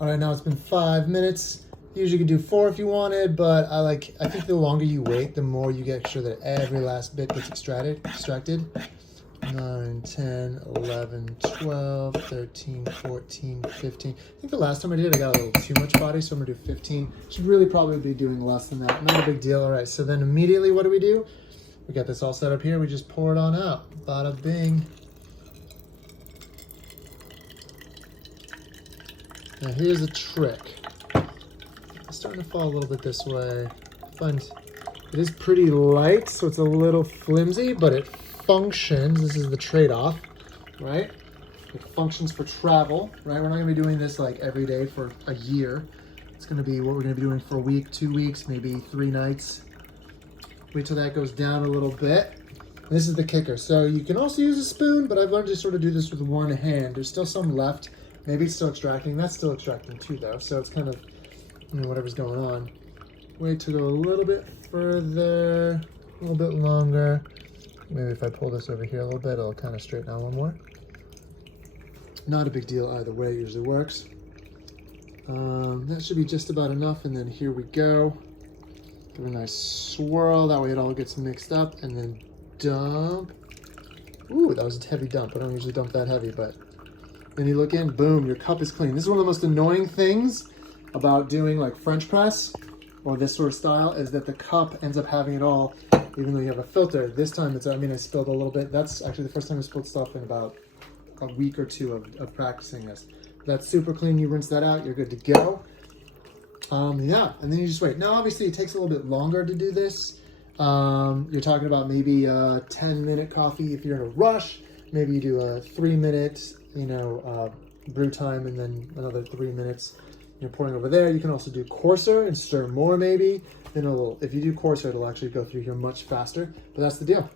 All right, now it's been 5 minutes. Usually you could do 4 if you wanted, but I think the longer you wait, the more you get sure that every last bit gets extracted. 9, 10, 11, 12, 13, 14, 15. I think the last time I did it, I got a little too much body, so I'm gonna do 15. Should really probably be doing less than that. Not a big deal. All right, so then immediately what do? We got this all set up here. We just pour it on out. Bada bing. Now here's a trick. It's starting to fall a little bit this way. It is pretty light, so it's a little flimsy, but it functions. This is the trade-off, right? It functions for travel, right? We're not gonna be doing this like every day for a year. It's gonna be what we're gonna be doing for a week, 2 weeks, maybe 3 nights. Wait till that goes down a little bit. This is the kicker. So you can also use a spoon, but I've learned to sort of do this with one hand. There's still some left. Maybe it's still extracting. That's still extracting too, though. So it's kind of, whatever's going on. Wait to go a little bit further, a little bit longer. Maybe if I pull this over here a little bit, it'll kind of straighten out one more. Not a big deal either way. It usually works. That should be just about enough. And then here we go. Give it a nice swirl. That way it all gets mixed up. And then dump. Ooh, that was a heavy dump. I don't usually dump that heavy, but then you look in, boom, your cup is clean. This is one of the most annoying things about doing like French press or this sort of style is that the cup ends up having it all, even though you have a filter. This time I spilled a little bit. That's actually the first time I spilled stuff in about a week or 2 of practicing this. That's super clean. You rinse that out, you're good to go. Yeah, and then you just wait. Now, obviously, it takes a little bit longer to do this. You're talking about maybe a 10-minute coffee if you're in a rush. Maybe you do a 3-minute, brew time, and then another 3 minutes. You're pouring over there. You can also do coarser and stir more, maybe. Then if you do coarser, it'll actually go through here much faster. But that's the deal.